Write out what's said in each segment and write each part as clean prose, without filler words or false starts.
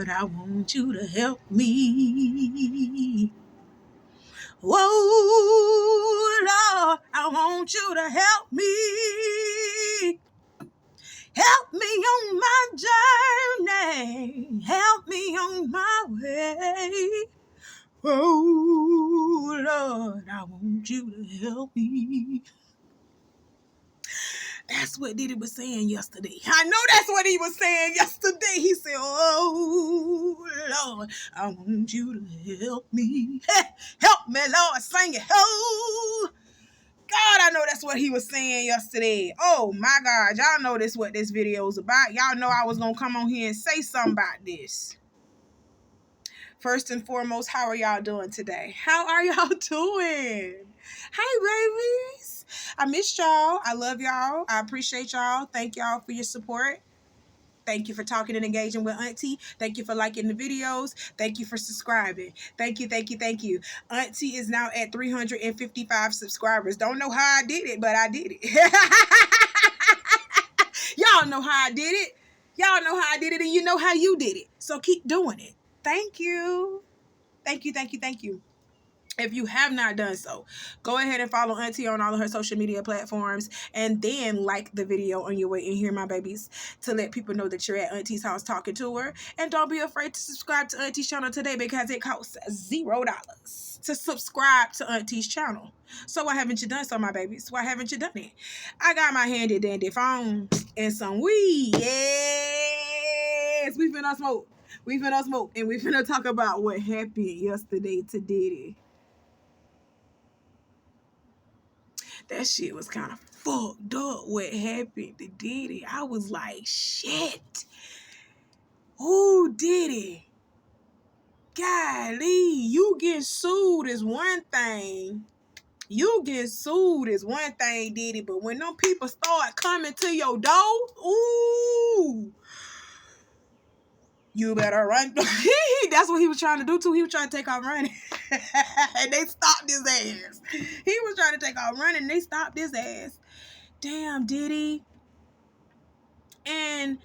Lord, I want you to help me. Whoa, Lord, I want you to help me. Help me on my journey. Help me on my way. Oh, Lord, I want you to help me. That's what Diddy was saying yesterday. I know that's what he was saying yesterday. He said, oh, Lord, I want you to help me. Help me, Lord. Sing it. Oh, God, I know that's what he was saying yesterday. Oh, my God. Y'all know this what this video is about. Y'all know I was going to come on here and say something about this. First and foremost, how are y'all doing today? How are y'all doing? Hey, babies. I missed y'all. I love y'all. I appreciate y'all. Thank y'all for your support. Thank you for talking and engaging with Auntie. Thank you for liking the videos. Thank you for subscribing. Thank you, thank you, thank you. Auntie is now at 355 subscribers. Don't know how I did it, but I did it. Y'all know how I did it. Y'all know how I did it, and you know how you did it. So keep doing it. Thank you. Thank you, thank you, thank you. If you have not done so, go ahead and follow Auntie on all of her social media platforms, and then like the video on your way in here, my babies, to let people know that you're at Auntie's house talking to her. And don't be afraid to subscribe to Auntie's channel today, because it costs $0 to subscribe to Auntie's channel. So why haven't you done so, my babies? Why haven't you done it? I got my handy dandy phone and some weed. Yes, we finna smoke. We finna smoke, and we finna talk about what happened yesterday to Diddy. That shit was kind of fucked up what happened to Diddy. I was like, shit. Who Diddy? Golly, you get sued is one thing. You get sued is one thing, Diddy, but when them people start coming to your door, ooh, you better run. That's what he was trying to do too. He was trying to take off running. And they stopped his ass. He was trying to take off running and they stopped his ass. Damn, Diddy. And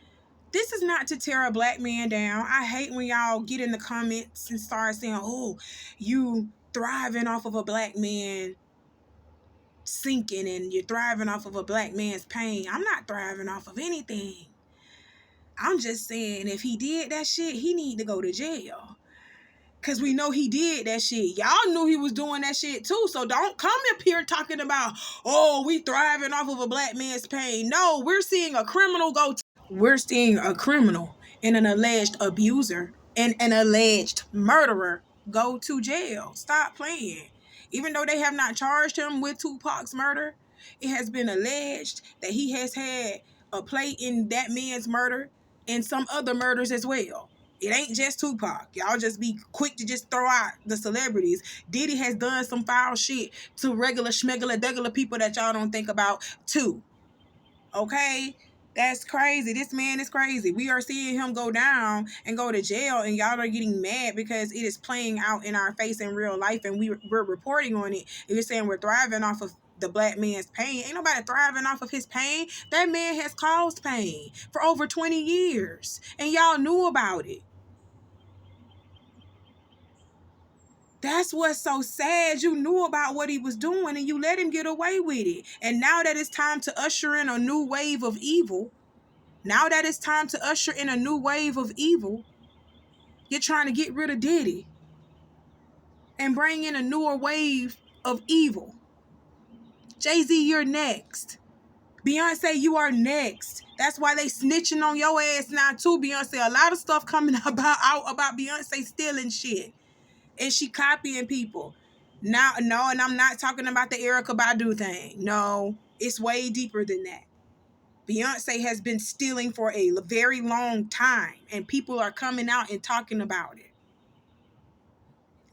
this is not to tear a black man down. I hate when y'all get in the comments and start saying, oh, you thriving off of a black man sinking and you're thriving off of a black man's pain. I'm not thriving off of anything. I'm just saying if he did that shit, he need to go to jail. Because we know he did that shit. Y'all knew he was doing that shit too. So don't come up here talking about, oh, we thriving off of a black man's pain. No, we're seeing a criminal we're seeing a criminal and an alleged abuser and an alleged murderer go to jail. Stop playing. Even though they have not charged him with Tupac's murder, it has been alleged that he has had a play in that man's murder and some other murders as well. It ain't just Tupac. Y'all just be quick to just throw out the celebrities. Diddy has done some foul shit to regular schmegular degular people that y'all don't think about too. Okay? That's crazy. This man is crazy. We are seeing him go down and go to jail, and y'all are getting mad because it is playing out in our face in real life, and we're reporting on it. And you're saying we're thriving off of the black man's pain. Ain't nobody thriving off of his pain. That man has caused pain for over 20 years, and y'all knew about it. That's what's so sad. You knew about what he was doing and you let him get away with it. And now that it's time to usher in a new wave of evil, you're trying to get rid of Diddy and bring in a newer wave of evil. Jay-Z, you're next. Beyonce, you are next. That's why they snitching on your ass now too, Beyonce. A lot of stuff coming out about Beyonce stealing shit. And she copying people. Now, no, and I'm not talking about the Erykah Badu thing. No, it's way deeper than that. Beyonce has been stealing for a very long time, and people are coming out and talking about it.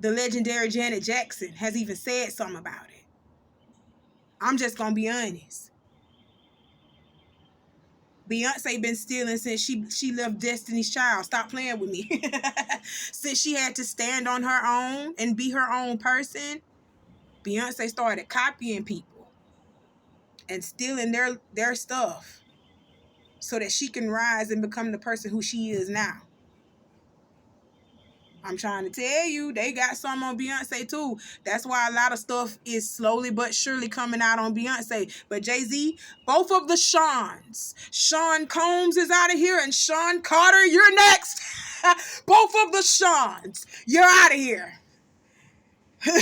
The legendary Janet Jackson has even said something about it. I'm just gonna be honest. Beyonce been stealing since she left Destiny's Child. Stop playing with me. Since she had to stand on her own and be her own person, Beyonce started copying people and stealing their stuff so that she can rise and become the person who she is now. I'm trying to tell you, they got some on Beyonce too. That's why a lot of stuff is slowly but surely coming out on Beyonce. But Jay-Z, both of the Seans, Sean Combs is out of here, and Sean Carter, you're next. Both of the Seans, you're out of here. And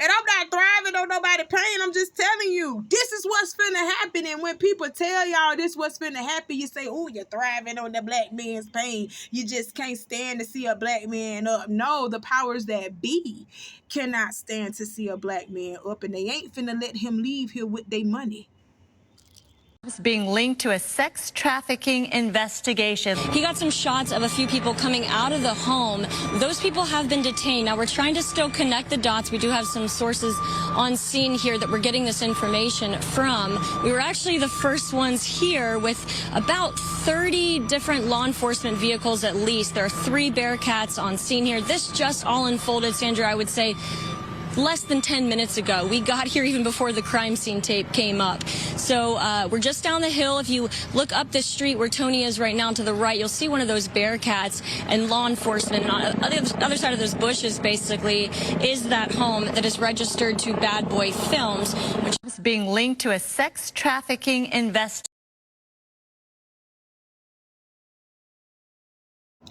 I'm not thriving on nobody pain. I'm just telling you, this is what's finna happen. And when people tell y'all this what's finna happen, you say, oh, you're thriving on the black man's pain. You just can't stand to see a black man up. No, the powers that be cannot stand to see a black man up, and they ain't finna let him leave here with their money. Being linked to a sex trafficking investigation. He got some shots of a few people coming out of the home. Those people have been detained. Now, we're trying to still connect the dots. We do have some sources on scene here that we're getting this information from. We were actually the first ones here with about 30 different law enforcement vehicles at least. There are 3 Bearcats on scene here. This just all unfolded, Sandra, I would say, less than 10 minutes ago. We got here even before the crime scene tape came up. So we're just down the hill. If you look up the street where Tony is right now to the right, you'll see one of those Bearcats and law enforcement. And on the other side of those bushes, basically, is that home that is registered to Bad Boy Films, which is being linked to a sex trafficking investigation.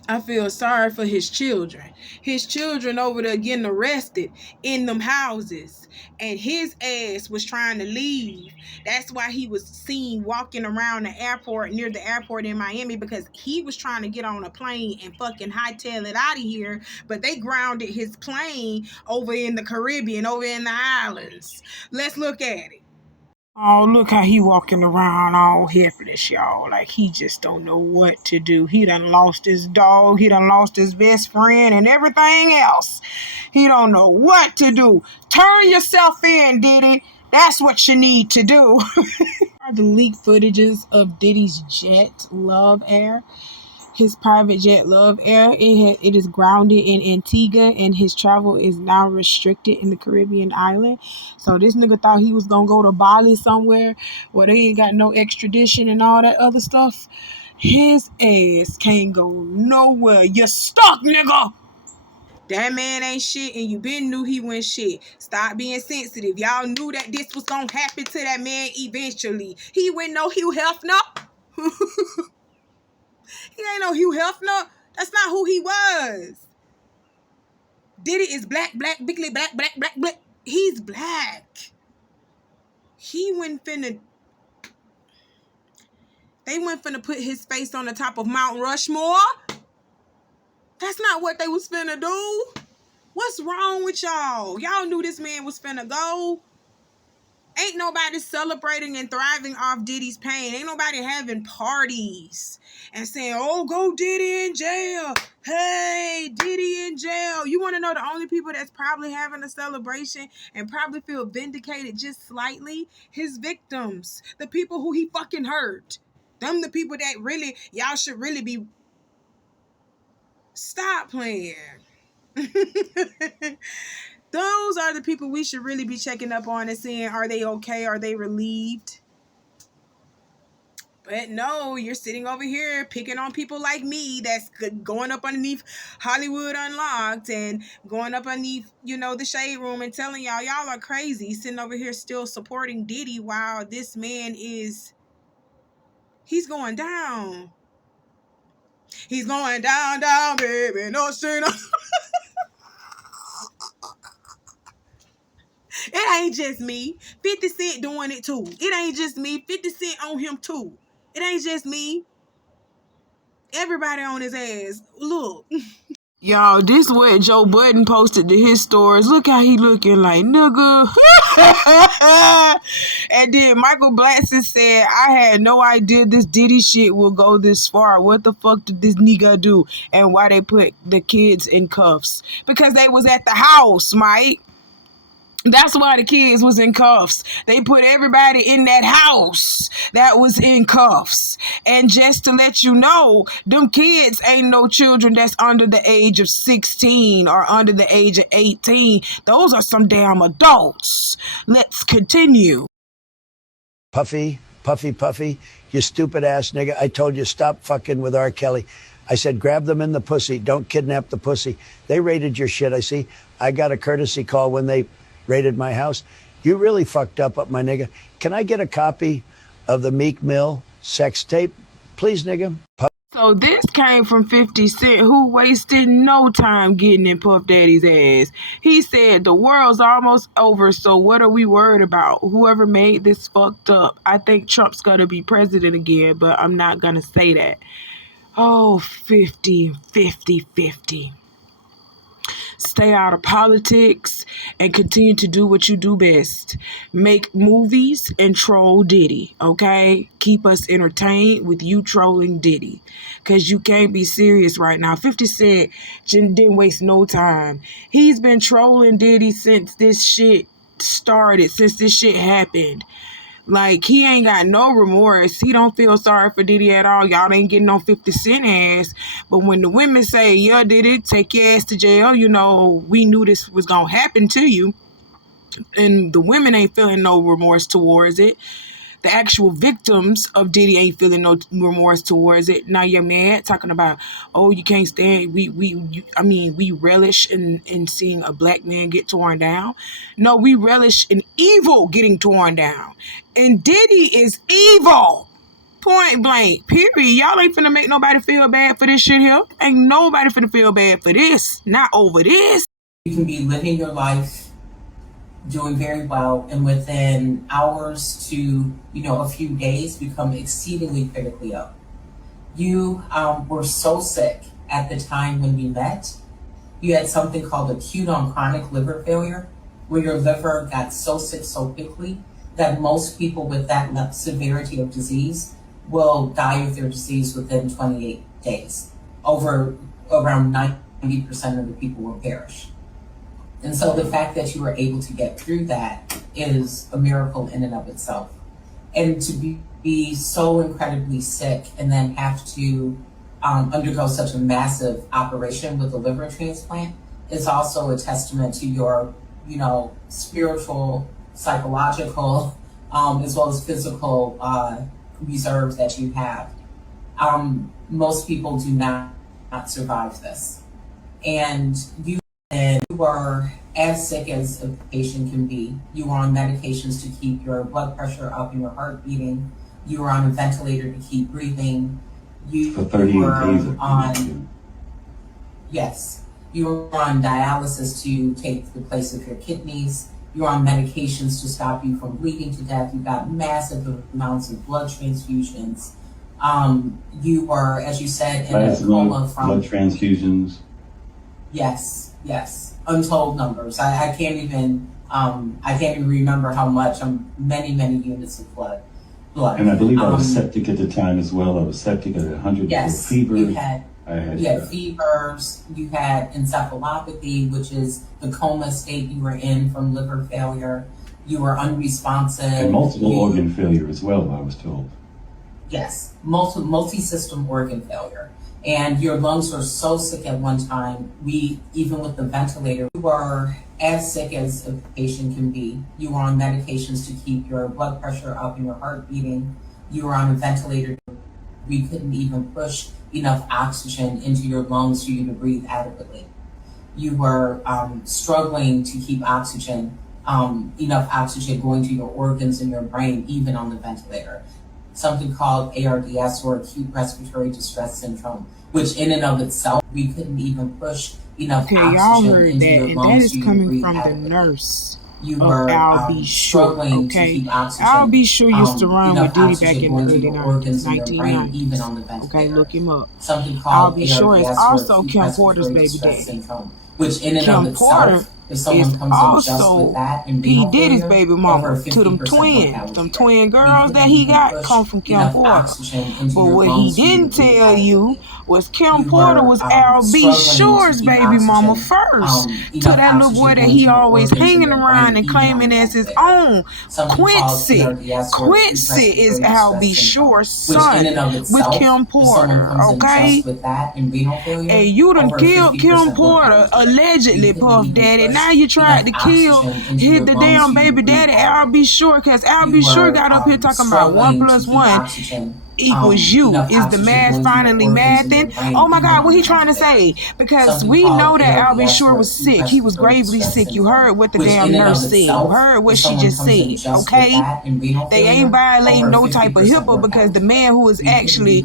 I feel sorry for his children. His children over there getting arrested in them houses, and his ass was trying to leave. That's why he was seen walking around the airport, near the airport in Miami, because he was trying to get on a plane and fucking hightail it out of here, but they grounded his plane over in the Caribbean, over in the islands. Let's look at it. Oh, look how he walking around all helpless, y'all. Like, he just don't know what to do. He done lost his dog. He done lost his best friend and everything else. He don't know what to do. Turn yourself in, Diddy. That's what you need to do. Are the leaked footages of Diddy's jet, Love Air. His private jet, Love Air, it is grounded in Antigua, and his travel is now restricted in the Caribbean island. So this nigga thought he was gonna go to Bali somewhere where they ain't got no extradition and all that other stuff. His ass can't go nowhere. You're stuck, nigga. That man ain't shit, and you been knew he wasn't shit. Stop being sensitive. Y'all knew that this was gonna happen to that man eventually. He wouldn't know Hugh Hefner. He ain't no Hugh Hefner. That's not who he was. Diddy is black, bigly black. He's black. He went finna... They went finna put his face on the top of Mount Rushmore. That's not what they was finna do. What's wrong with y'all? Y'all knew this man was finna go. Ain't nobody celebrating and thriving off Diddy's pain. Ain't nobody having parties and saying, oh, go Diddy in jail. Hey, Diddy in jail. You want to know the only people that's probably having a celebration and probably feel vindicated just slightly? His victims. The people who he fucking hurt. Them the people that really, y'all should really be... Stop playing. Those are the people we should really be checking up on and seeing, are they okay? Are they relieved? But no, you're sitting over here picking on people like me that's going up underneath Hollywood Unlocked and going up underneath, the Shade Room and telling y'all are crazy, sitting over here still supporting Diddy while this man he's going down. He's going down, baby. No shit. It ain't just me. 50 Cent doing it too. It ain't just me. 50 Cent on him too. It ain't just me. Everybody on his ass. Look. Y'all, this what Joe Budden posted to his stories. Look how he looking like, nigga. And then Michael Blackson said, I had no idea this Diddy shit will go this far. What the fuck did this nigga do? And why they put the kids in cuffs? Because they was at the house, Mike. That's why the kids was in cuffs. They put everybody in that house that was in cuffs. And just to let you know, them kids ain't no children that's under the age of 16 or under the age of 18. Those are some damn adults. Let's continue. Puffy, you stupid ass nigga. I told you stop fucking with R. Kelly. I said, grab them in the pussy. Don't kidnap the pussy. They raided your shit. I see. I got a courtesy call when they raided my house. You really fucked up my nigga. Can I get a copy of the Meek Mill sex tape? Please, nigga. So this came from 50 Cent, who wasted no time getting in Puff Daddy's ass. He said, the world's almost over, so what are we worried about? Whoever made this fucked up. I think Trump's gonna be president again, but I'm not gonna say that. Oh, 50, 50, 50. Stay out of politics and continue to do what you do best. Make movies and troll Diddy, okay? Keep us entertained with you trolling Diddy, because you can't be serious right now. 50 Cent didn't waste no time. He's been trolling Diddy since this shit started, since this shit happened. Like, he ain't got no remorse. He don't feel sorry for Diddy at all. Y'all ain't getting on 50 Cent ass. But when the women say, yeah, Diddy, take your ass to jail, you know, we knew this was going to happen to you. And the women ain't feeling no remorse towards it. The actual victims of Diddy ain't feeling no remorse towards it. Now you're mad, talking about, oh, you can't stand. We relish in seeing a black man get torn down. No, we relish in evil getting torn down. And Diddy is evil. Point blank. Period. Y'all ain't finna make nobody feel bad for this shit here. Ain't nobody finna feel bad for this. Not over this. You can be living your life, doing very well, and within hours to, a few days become exceedingly critically ill. You were so sick at the time when we met. You had something called acute on chronic liver failure, where your liver got so sick so quickly that most people with that severity of disease will die of their disease within 28 days. Around 90% of the people will perish. And so the fact that you were able to get through that is a miracle in and of itself. And to be so incredibly sick and then have to undergo such a massive operation with a liver transplant is also a testament to your, spiritual, psychological, as well as physical reserves that you have. Most people do not survive this. And you were as sick as a patient can be. You were on medications to keep your blood pressure up and your heart beating. You were on a ventilator to keep breathing. You were on dialysis to take the place of your kidneys. You're on medications to stop you from bleeding to death. You got massive amounts of blood transfusions. You were, as you said, in a coma from blood transfusions. Yes, untold numbers. I can't even remember how much. Many units of blood. And I believe I was septic at the time as well. I was septic at 100 fever. You had fevers. You had encephalopathy, which is the coma state you were in from liver failure. You were unresponsive. And multiple organ failure as well, I was told. Yes, multi-system organ failure. And your lungs were so sick at one time, even with the ventilator, you were as sick as a patient can be. You were on medications to keep your blood pressure up and your heart beating. You were on a ventilator. We couldn't even push enough oxygen into your lungs for you to breathe adequately. You were struggling to keep enough oxygen going to your organs and your brain, even on the ventilator. Something called ARDS, or acute respiratory distress syndrome, which in and of itself, we couldn't even push enough oxygen y'all heard into that, your and lungs that is coming from adequately. the nurse. You were struggling to keep oxygen. Al B. Sure used to run with Diddy back in the going to early your organs and your brain, 1990s. even on the ventilator. Okay, look him up. Something Al called B. Sure is ARDS, also or acute Kim Porter's respiratory baby distress daddy. syndrome, which in and Kim of Porter itself, if someone is comes in just also with that and P. renal Diddy's failure, baby over mama 50% to them twins. mortality Them rate. twin We girls couldn't that he even got push come from Kim enough Porter. oxygen into But your what he lungs for you didn't to breathe tell you adequately. was Kim You Porter were was Al B. struggling Shore's to keep baby mama oxygen, first. To enough that little boy oxygen that going he to your always organs and hanging your around brain, and even on claiming the as his ventilator. own. Something called Quincy. ARDS, or acute Quincy is respiratory Al B. distress syndrome, Shore's which in son and of with itself, Kim if someone Porter, comes in okay? just with that and renal failure, And you done over killed Kim 50% Porter, mortality rate. allegedly, We couldn't Puff even Daddy. push Now you tried enough to kill oxygen into your the lungs damn for you to baby breathe daddy, Al B. adequately. Sure, because Al You B. Sure were got up here talking about struggling 1 to + keep 1. oxygen equals you. Is the math finally mathing? Oh my God, what he trying to say? Because we know that Albie Shore was sick. He was gravely sick. You heard what the damn nurse said. You heard what she just said. Okay? They ain't violating no type of HIPAA because the man who is actually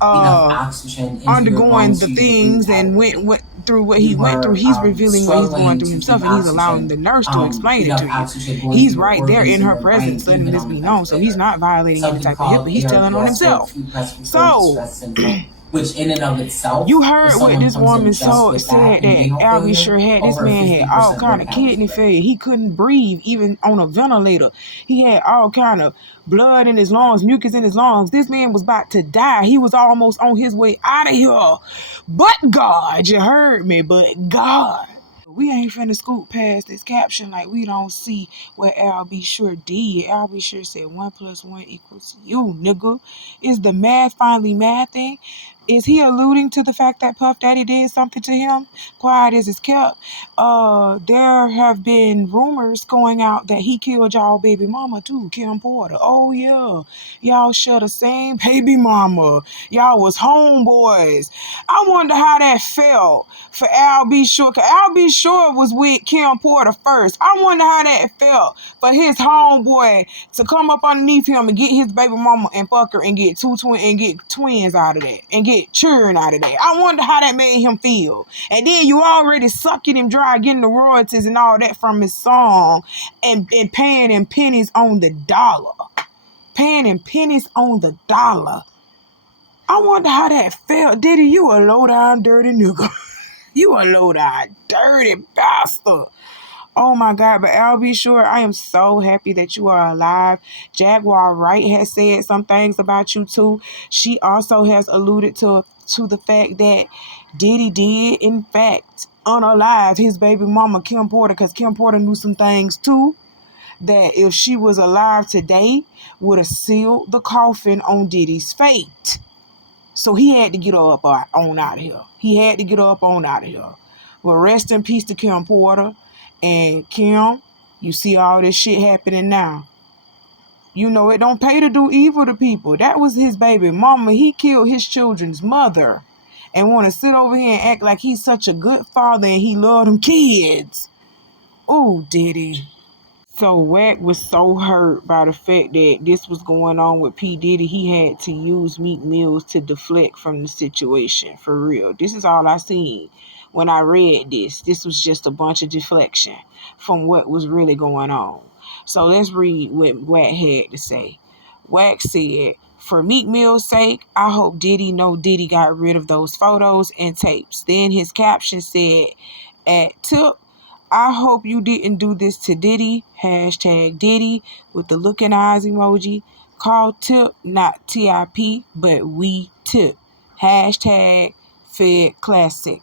undergoing the things and went through what he went through, he's revealing what he's going through himself, and he's allowing the nurse to explain it to you. He's right there in her presence letting this be known, so he's not violating any type of HIPAA. He's telling on himself. So which in and of itself, you heard what this woman said that Albie Shore had. This man had all kind of kidney failure. He couldn't breathe even on a ventilator. He had all kind of blood in his lungs, mucus in his lungs. This man was about to die. He was almost on his way out of here. But God, you heard me, but God. We ain't finna scoot past this caption like we don't see what Albie Shore did. Albie Shore said 1 + 1 = you, nigga. Is the math finally mathing? Is he alluding to the fact that Puff Daddy did something to him? Quiet as it's kept. There have been rumors going out that he killed y'all baby mama too, Kim Porter. Oh yeah. Y'all share the same baby mama. Y'all was homeboys. I wonder how that felt for Albie Shore. Cause Albie Shore was with Kim Porter first. I wonder how that felt for his homeboy to come up underneath him and get his baby mama and fuck her and get twins out of that and get children out of that. I wonder how that made him feel. And then you already sucking him dry, getting the royalties and all that from his song and paying him pennies on the dollar. Paying him pennies on the dollar. I wonder how that felt. Diddy, you a low-down dirty nigga. You a low-down dirty bastard. Oh my God, but Albie Shore, I am so happy that you are alive. Jaguar Wright has said some things about you too. She also has alluded to the fact that Diddy did, in fact, unalive his baby mama, Kim Porter, because Kim Porter knew some things too that if she was alive today, would have sealed the coffin on Diddy's fate. So he had to get up on out of here. He had to get up on out of here. But rest in peace to Kim Porter. And Kim, you see all this shit happening now. You know it don't pay to do evil to people. That was his baby mama. He killed his children's mother. And want to sit over here and act like he's such a good father and he loved them kids. Oh, Diddy. So Wack was so hurt by the fact that this was going on with P. Diddy, he had to use Meek Mills to deflect from the situation. For real. This is all I seen when I read this. This was just a bunch of deflection from what was really going on. So let's read what Wack had to say. Wack said, for Meek Mill's sake, I hope Diddy know Diddy got rid of those photos and tapes. Then his caption said, at tip, I hope you didn't do this to Diddy. Hashtag Diddy with the looking eyes emoji. Call tip, not TIP, but we tip. Hashtag Fed Classic.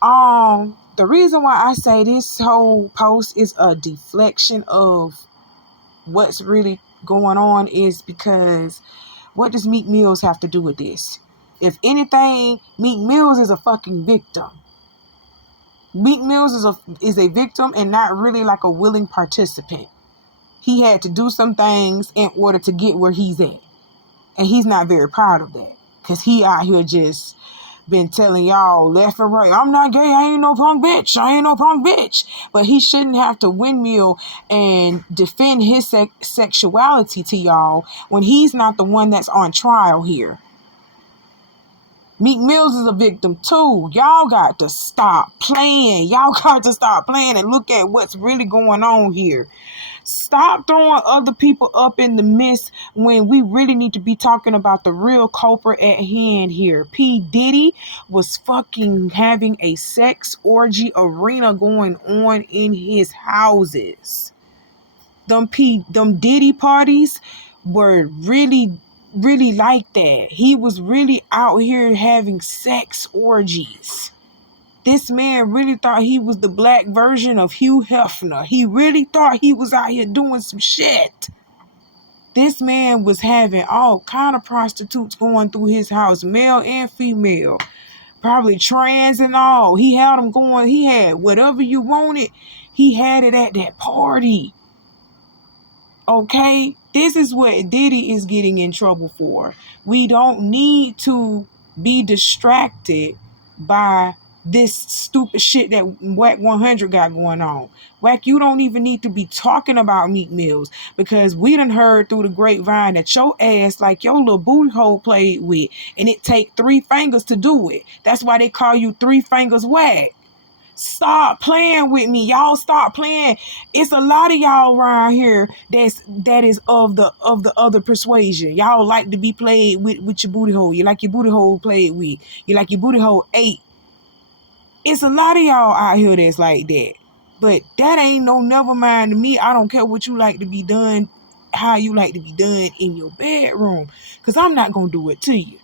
The reason why I say this whole post is a deflection of what's really going on is because what does Meek Mills have to do with this? If anything, Meek Mills is a fucking victim. Meek Mills is a victim and not really like a willing participant. He had to do some things in order to get where he's at. And he's not very proud of that. Because he out here just been telling y'all left and right, I'm not gay, I ain't no punk bitch. But he shouldn't have to windmill and defend his sexuality to y'all when he's not the one that's on trial here. Meek Mills is a victim too. Y'all got to stop playing. Y'all got to stop playing and look at what's really going on here. Stop throwing other people up in the mist when we really need to be talking about the real culprit at hand here. P. Diddy was fucking having a sex orgy arena going on in his houses. Them Diddy parties were really like that. He was really out here having sex orgies. This man really thought he was the black version of Hugh Hefner. He really thought he was out here doing some shit. This man was having all kind of prostitutes going through his house, male and female. Probably trans and all. He had them going. He had whatever you wanted. He had it at that party. Okay? This is what Diddy is getting in trouble for. We don't need to be distracted by this stupid shit that Whack 100 got going on. Whack, you don't even need to be talking about Meek Mills, because we done heard through the grapevine that your ass like your little booty hole played with, and it take 3 fingers to do it. That's why they call you 3 Fingers Whack. Stop playing with me. Y'all stop playing. It's a lot of y'all around here that is of the other persuasion. Y'all like to be played with your booty hole. You like your booty hole played with. You like your booty hole ate. It's a lot of y'all out here that's like that. But that ain't no never mind to me. I don't care what you like to be done, how you like to be done in your bedroom, because I'm not going to do it to you.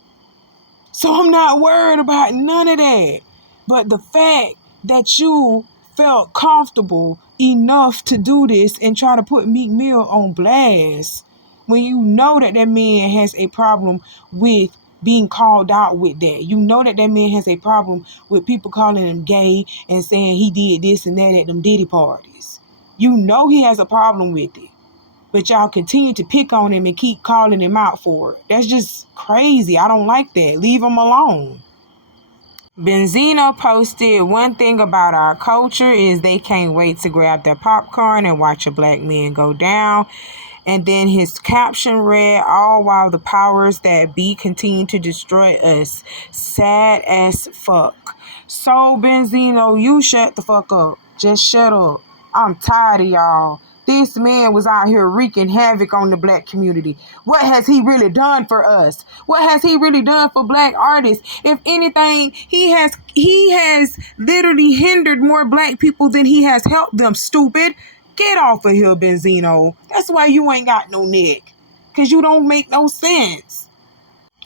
So I'm not worried about none of that. But the fact that you felt comfortable enough to do this and try to put Meek Mill on blast when you know that that man has a problem with being called out with that. You know that that man has a problem with people calling him gay and saying he did this and that at them Diddy parties. You know he has a problem with it. But y'all continue to pick on him and keep calling him out for it. That's just crazy. I don't like that. Leave him alone. Benzino posted, one thing about our culture is they can't wait to grab their popcorn and watch a black man go down. And then his caption read, all while the powers that be continue to destroy us. Sad as fuck. So, Benzino, you shut the fuck up. Just shut up. I'm tired of y'all. This man was out here wreaking havoc on the black community. What has he really done for us? What has he really done for black artists? If anything, he has literally hindered more black people than he has helped them, stupid. Get off of here, Benzino. That's why you ain't got no neck. Because you don't make no sense.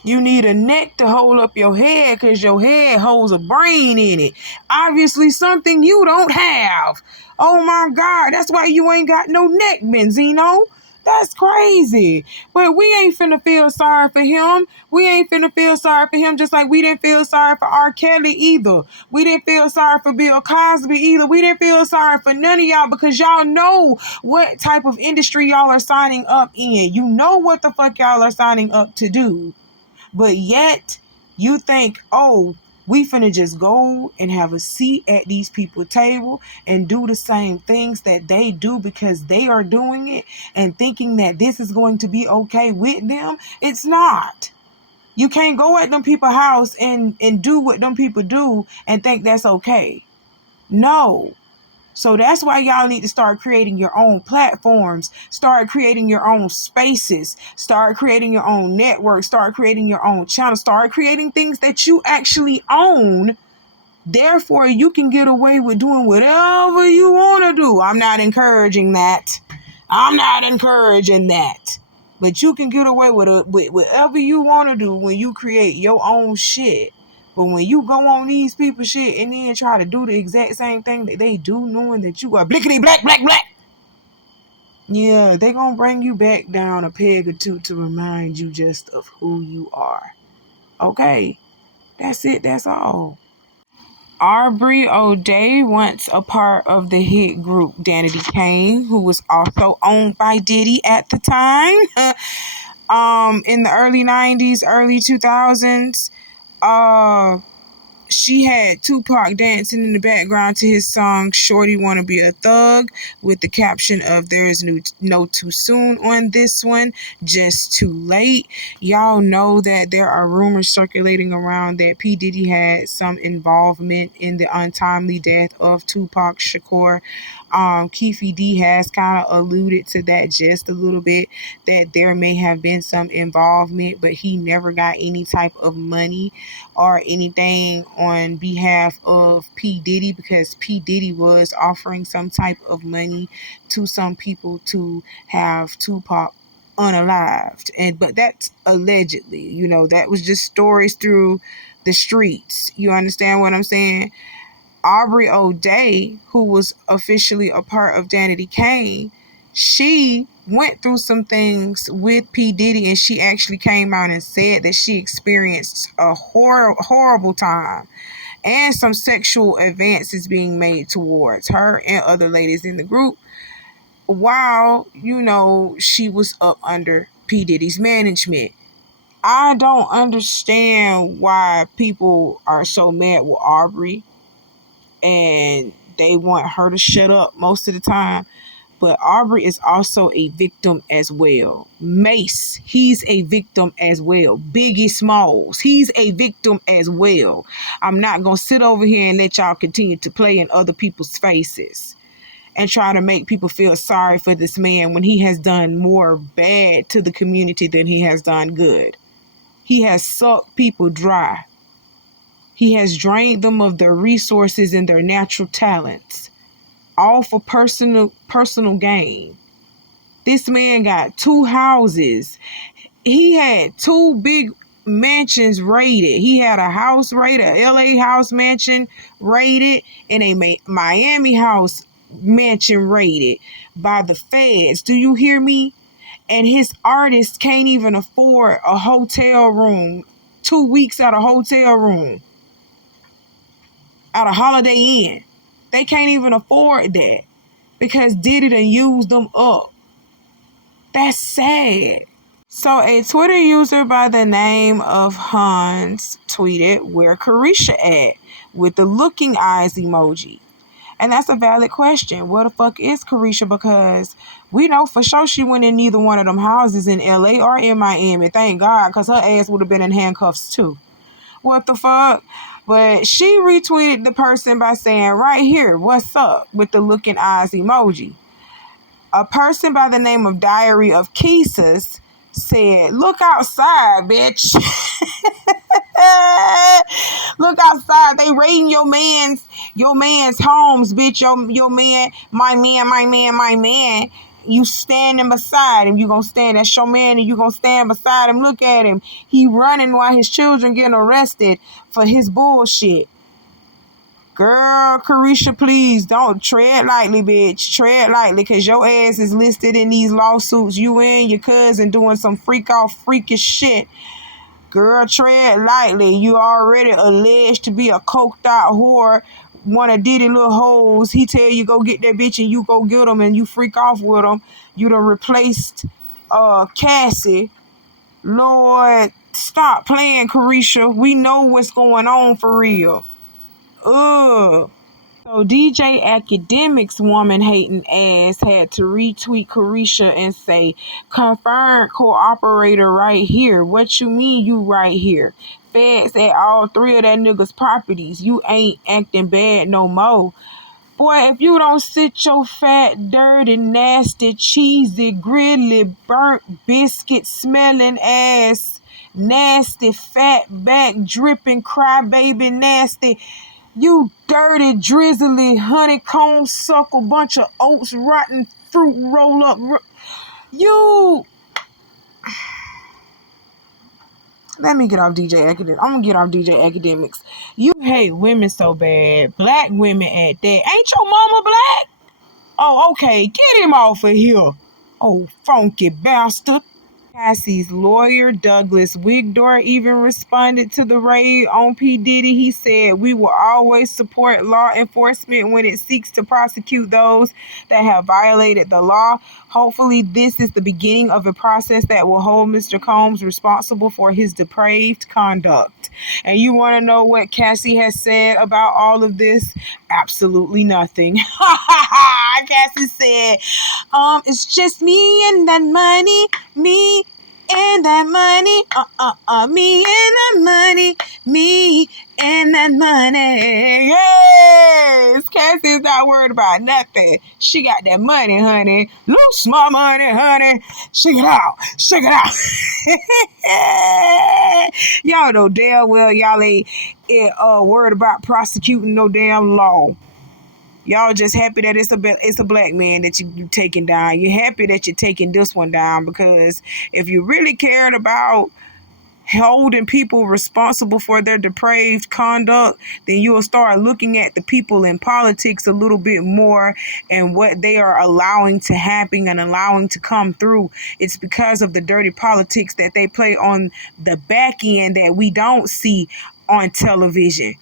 You need a neck to hold up your head because your head holds a brain in it. Obviously something you don't have. Oh my God, that's why you ain't got no neck, Benzino. That's crazy. But we ain't finna feel sorry for him. We ain't finna feel sorry for him just like we didn't feel sorry for R. Kelly either. We didn't feel sorry for Bill Cosby either. We didn't feel sorry for none of y'all because y'all know what type of industry y'all are signing up in. You know what the fuck y'all are signing up to do. But yet, you think, oh, we finna just go and have a seat at these people's table and do the same things that they do because they are doing it and thinking that this is going to be okay with them. It's not. You can't go at them people's house and do what them people do and think that's okay. No. So that's why y'all need to start creating your own platforms, start creating your own spaces, start creating your own network, start creating your own channel, start creating things that you actually own. Therefore, you can get away with doing whatever you want to do. I'm not encouraging that. But you can get away with whatever you want to do when you create your own shit. But when you go on these people's shit and then try to do the exact same thing that they do, knowing that you are blickety black, yeah, they gonna bring you back down a peg or two to remind you just of who you are. Okay, that's it, that's all. Aubrey O'Day, once a part of the hit group Danity Kane, who was also owned by Diddy at the time, in the early 90s, early 2000s, she had Tupac dancing in the background to his song Shorty Wanna Be a Thug with the caption of there is no too soon on this one, just too late. Y'all know that there are rumors circulating around that P. Diddy had some involvement in the untimely death of Tupac Shakur. Keefe D has kind of alluded to that just a little bit, that there may have been some involvement, but he never got any type of money or anything on behalf of P. Diddy, because P. Diddy was offering some type of money to some people to have Tupac unalived. But that's allegedly, that was just stories through the streets. You understand what I'm saying? Aubrey O'Day, who was officially a part of Danity Kane, she went through some things with P. Diddy, and she actually came out and said that she experienced a horrible time and some sexual advances being made towards her and other ladies in the group while, she was up under P. Diddy's management. I don't understand why people are so mad with Aubrey and they want her to shut up most of the time. But Aubrey is also a victim as well. Mace, he's a victim as well. Biggie Smalls, he's a victim as well. I'm not going to sit over here and let y'all continue to play in other people's faces and try to make people feel sorry for this man when he has done more bad to the community than he has done good. He has sucked people dry. He has drained them of their resources and their natural talents, all for personal gain. This man got 2 houses. He had 2 big mansions raided. He had a house raided, a LA house mansion raided, and a Miami house mansion raided by the feds. Do you hear me? And his artists can't even afford a hotel room, 2 weeks at a hotel room, at a Holiday Inn. They can't even afford that because Diddy done used them up. That's sad. So a Twitter user by the name of Hans tweeted, "Where Carisha at?" with the looking eyes emoji. And that's a valid question. Where the fuck is Carisha? Because we know for sure she went in neither one of them houses in LA or in Miami. Thank God, because her ass would have been in handcuffs too. What the fuck? But she retweeted the person by saying, "Right here, what's up?" with the looking eyes emoji. A person by the name of Diary of Keesus said, "Look outside, bitch." Look outside. They raiding your man's homes, bitch. Your man, my man. You standing beside him. You gonna stand. That's your man, and you gonna stand beside him. Look at him. He running while his children getting arrested for his bullshit. Girl, Carisha, please don't tread lightly, bitch. Tread lightly, because your ass is listed in these lawsuits. You and your cousin doing some freakish shit. Girl, tread lightly. You already alleged to be a coked out whore. One of Diddy little hoes. He tell you go get that bitch and you go get him and you freak off with him. You done replaced Cassie. Lord, stop playing, Carisha. We know what's going on for real. Ugh. So DJ Academic's woman hating ass had to retweet Carisha and say, "Confirmed cooperator right here." What you mean you right here? Feds at all 3 of that nigga's properties. You ain't acting bad no more. Boy, if you don't sit your fat, dirty, nasty, cheesy, grilly, burnt biscuit smelling ass, nasty, fat back, dripping, crybaby, nasty, you dirty, drizzly, honeycomb suckle, bunch of oats, rotten fruit roll up. You. Let me get off DJ Academics. I'm going to get off DJ Academics. You hate women so bad. Black women at that. Ain't your mama black? Oh, okay. Get him off of here. Oh, funky bastard. Cassie's lawyer, Douglas Wigdor, even responded to the raid on P. Diddy. He said, "We will always support law enforcement when it seeks to prosecute those that have violated the law. Hopefully, this is the beginning of a process that will hold Mr. Combs responsible for his depraved conduct." And you want to know what Cassie has said about all of this? Absolutely nothing. Cassie said, "It's just me and that money, me and that money, me and that money, me and that money." Yes, Cassie is not worried about nothing. She got that money, honey. Loose my money, honey. Shake it out. Shake it out. Y'all know damn well y'all ain't worried about prosecuting no damn law. Y'all just happy that it's a black man that you taking down. You're happy that you're taking this one down, because if you really cared about holding people responsible for their depraved conduct, then you will start looking at the people in politics a little bit more and what they are allowing to happen and allowing to come through. It's because of the dirty politics that they play on the back end that we don't see on television.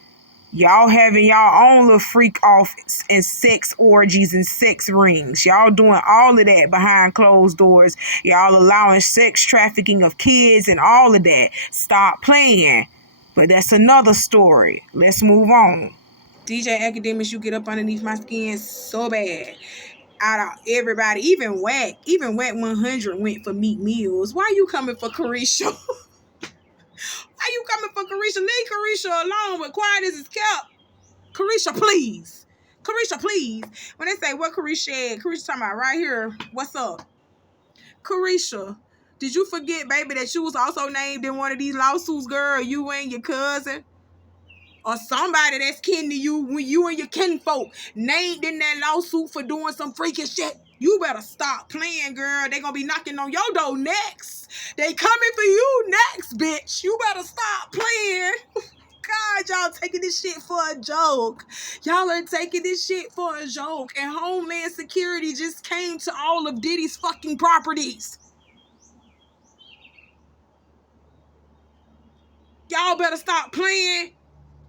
Y'all having y'all own little freak off and sex orgies and sex rings. Y'all doing all of that behind closed doors. Y'all allowing sex trafficking of kids and all of that. Stop playing. But that's another story. Let's move on. DJ Academics, you get up underneath my skin so bad. Out of everybody, even Wack 100 went for Meek Mills. Why you coming for Carisha? Why you coming for Carisha? Leave Carisha alone, but quiet as it's kept. Carisha, please. Carisha, please. When they say what Carisha said, Carisha talking about right here. What's up? Carisha, did you forget, baby, that you was also named in one of these lawsuits, girl? You and your cousin? Or somebody that's kin to you when you and your kinfolk named in that lawsuit for doing some freaking shit. You better stop playing, girl. They gonna be knocking on your door next. They coming for you next, bitch. You better stop playing. God, y'all taking this shit for a joke. Y'all are taking this shit for a joke. And Homeland Security just came to all of Diddy's fucking properties. Y'all better stop playing.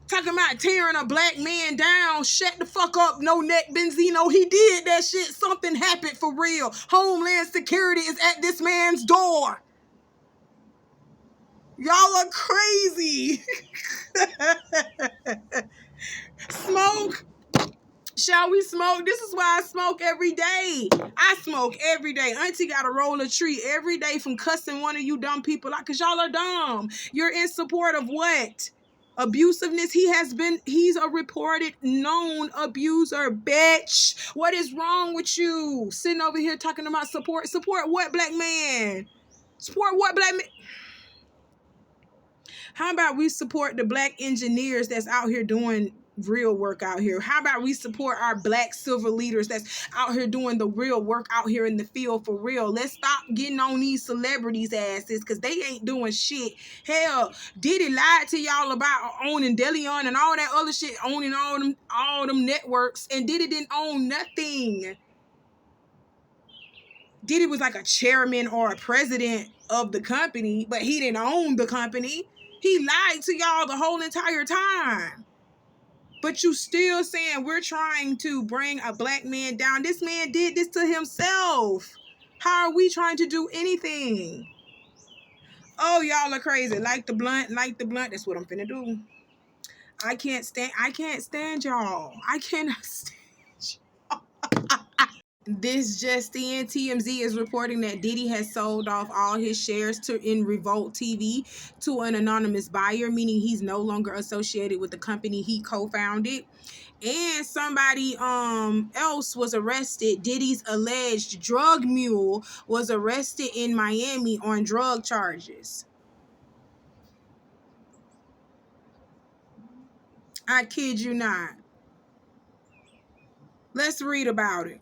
Talking about tearing a black man down. Shut the fuck up, no neck Benzino. He did that shit. Something happened for real. Homeland Security is at this man's door. Y'all are crazy. Smoke. Shall we smoke? This is why I smoke every day. I smoke every day. Auntie got to roll a tree every day from cussing one of you dumb people out because y'all are dumb. You're in support of what? Abusiveness. He's a reported known abuser, bitch. What is wrong with you? Sitting over here talking about support. Support what, black man? Support what, black man? How about we support the black engineers that's out here doing real work out here? How about we support our black silver leaders that's out here doing the real work out here in the field for real? Let's stop getting on these celebrities' asses because they ain't doing shit. Hell, Diddy lied to y'all about owning Deleon and all that other shit, owning all them networks, and Diddy didn't own nothing. Diddy was like a chairman or a president of the company, but he didn't own the company. He lied to y'all the whole entire time. But you still saying we're trying to bring a black man down. This man did this to himself. How are we trying to do anything? Oh, y'all are crazy. Like the blunt. That's what I'm finna do. I can't stand y'all. I cannot stand y'all. This just in, TMZ is reporting that Diddy has sold off all his shares in Revolt TV to an anonymous buyer, meaning he's no longer associated with the company he co-founded. And somebody else was arrested. Diddy's alleged drug mule was arrested in Miami on drug charges. I kid you not. Let's read about it.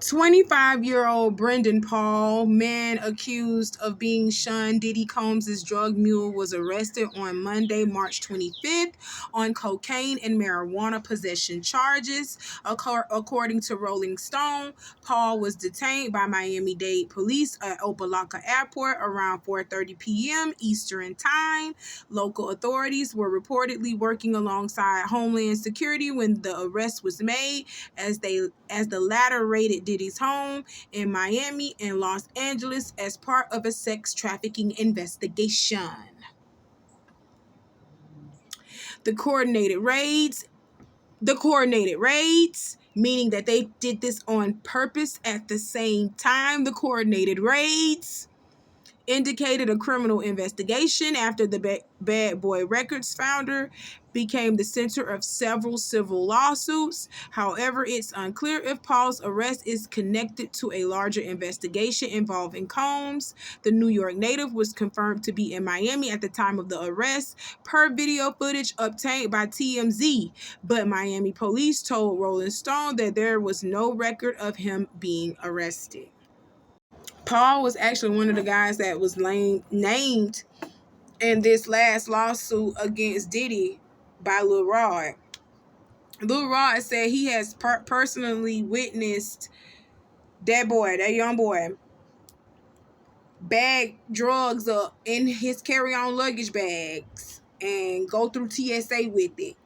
25-year-old Brendan Paul, man accused of being Sean Diddy Combs' drug mule, was arrested on Monday, March 25th on cocaine and marijuana possession charges. According to Rolling Stone, Paul was detained by Miami-Dade police at Opa-locka Airport around 4:30 p.m. Eastern Time. Local authorities were reportedly working alongside Homeland Security when the arrest was made, as the latter raided Diddy's home in Miami and Los Angeles as part of a sex trafficking investigation. The coordinated raids, meaning that they did this on purpose at the same time. The coordinated raids indicated a criminal investigation after the Bad Boy Records founder became the center of several civil lawsuits. However, it's unclear if Paul's arrest is connected to a larger investigation involving Combs. The New York native was confirmed to be in Miami at the time of the arrest, per video footage obtained by TMZ, but Miami police told Rolling Stone that there was no record of him being arrested. Paul was actually one of the guys that was named in this last lawsuit against Diddy by Lil Rod. Lil Rod said he has personally witnessed that young boy, bag drugs up in his carry-on luggage bags and go through TSA with it.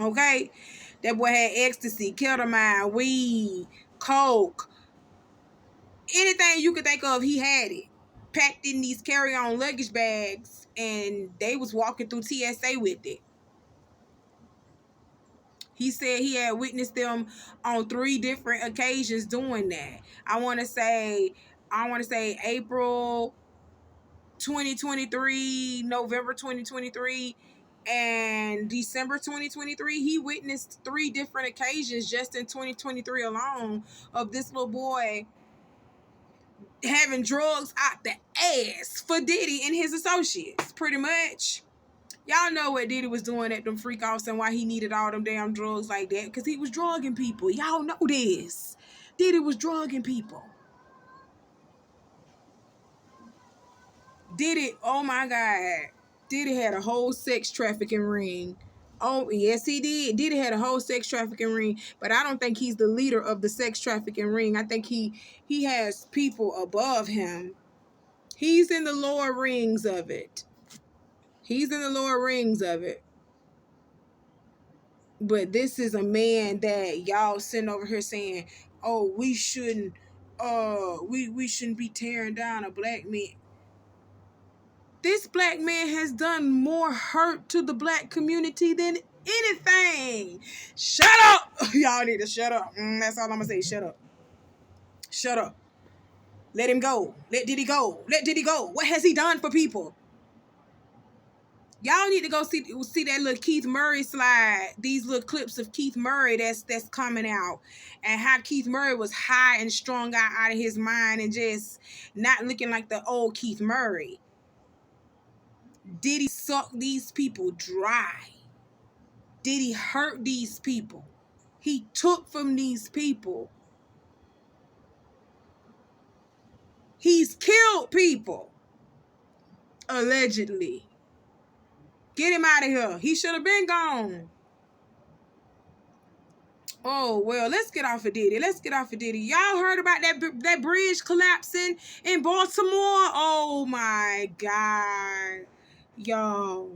Okay? That boy had ecstasy, ketamine, weed, coke, anything you could think of, he had it. Packed in these carry-on luggage bags, and they was walking through TSA with it. He said he had witnessed them on 3 different occasions doing that. I want to say April 2023, November 2023, and December 2023. He witnessed 3 different occasions just in 2023 alone of this little boy having drugs out the ass for Diddy and his associates, pretty much. Y'all know what Diddy was doing at them freak offs and why he needed all them damn drugs like that. Because he was drugging people. Y'all know this. Diddy was drugging people. Diddy, oh my God. Diddy had a whole sex trafficking ring. Oh, yes, he did. Diddy had a whole sex trafficking ring. But I don't think he's the leader of the sex trafficking ring. I think he has people above him. He's in the lower rings of it. But this is a man that y'all sitting over here saying, "Oh, we shouldn't be tearing down a black man." This black man has done more hurt to the black community than anything. Shut up. Y'all need to shut up. That's all I'm gonna say. Shut up. Shut up. Let him go. Let Diddy go. Let Diddy go. What has he done for people? Y'all need to go see that little Keith Murray slide. These little clips of Keith Murray that's coming out, and how Keith Murray was high and strung out of his mind and just not looking like the old Keith Murray. Diddy sucked these people dry. Diddy hurt these people. He took from these people. He's killed people. Allegedly. Get him out of here. He should have been gone. Oh, well, let's get off of Diddy. Y'all heard about that bridge collapsing in Baltimore? Oh, my God. Y'all.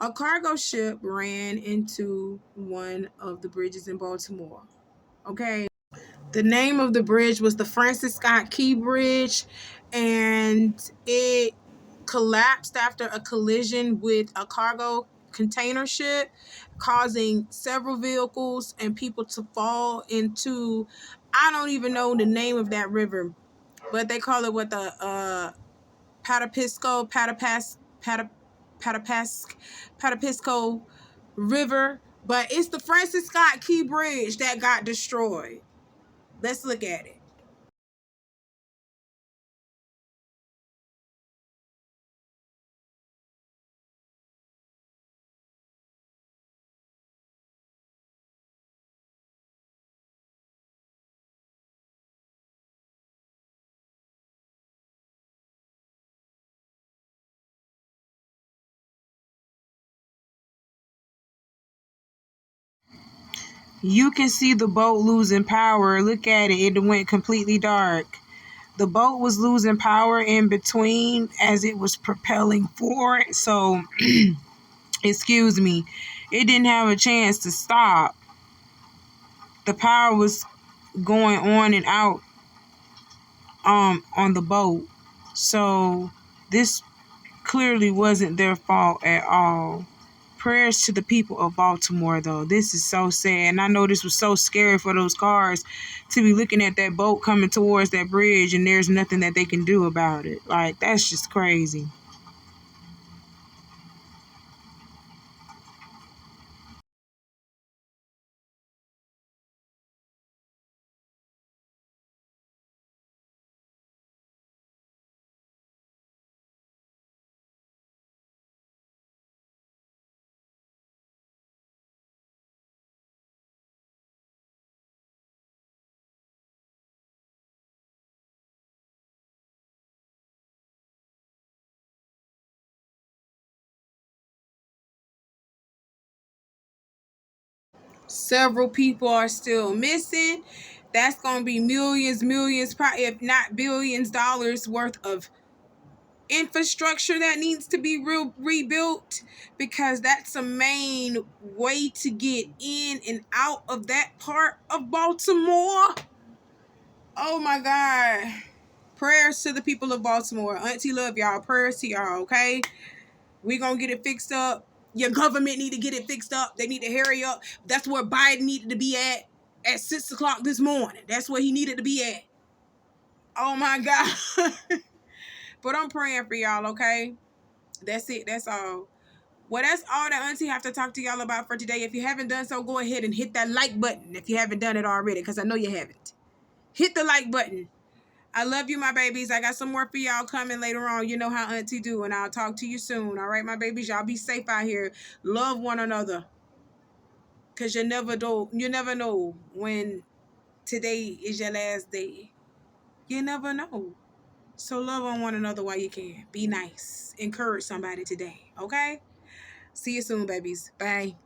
A cargo ship ran into one of the bridges in Baltimore. Okay. The name of the bridge was the Francis Scott Key Bridge, and it collapsed after a collision with a cargo container ship, causing several vehicles and people to fall into, I don't even know the name of that river, but they call it what, the Patapisco River, but it's the Francis Scott Key Bridge that got destroyed. Let's look at it. You can see the boat losing power. Look at it. It went completely dark. The boat was losing power in between as it was propelling forward. So, excuse me, it didn't have a chance to stop. The power was going on and out on the boat. So, this clearly wasn't their fault at all. Prayers to the people of Baltimore, though. This is so sad. And I know this was so scary for those cars to be looking at that boat coming towards that bridge and there's nothing that they can do about it. Like, that's just crazy. Several people are still missing. That's going to be millions, if not billions dollars worth of infrastructure that needs to be rebuilt, because that's a main way to get in and out of that part of Baltimore. Oh my God. Prayers to the people of Baltimore. Auntie love y'all. Prayers to y'all, okay? We gonna get it fixed up. Your government need to get it fixed up. They need to hurry up. That's where Biden needed to be at 6 o'clock this morning. That's where he needed to be at. Oh my God. But I'm praying for y'all, okay? That's it. That's all. Well, that's all that Auntie have to talk to y'all about for today. If you haven't done so, go ahead and hit that like button if you haven't done it already, because I know you haven't. Hit the like button. I love you, my babies. I got some more for y'all coming later on. You know how Auntie do, and I'll talk to you soon. All right, my babies? Y'all be safe out here. Love one another, because you never know when today is your last day. You never know. So love on one another while you can. Be nice. Encourage somebody today, okay? See you soon, babies. Bye.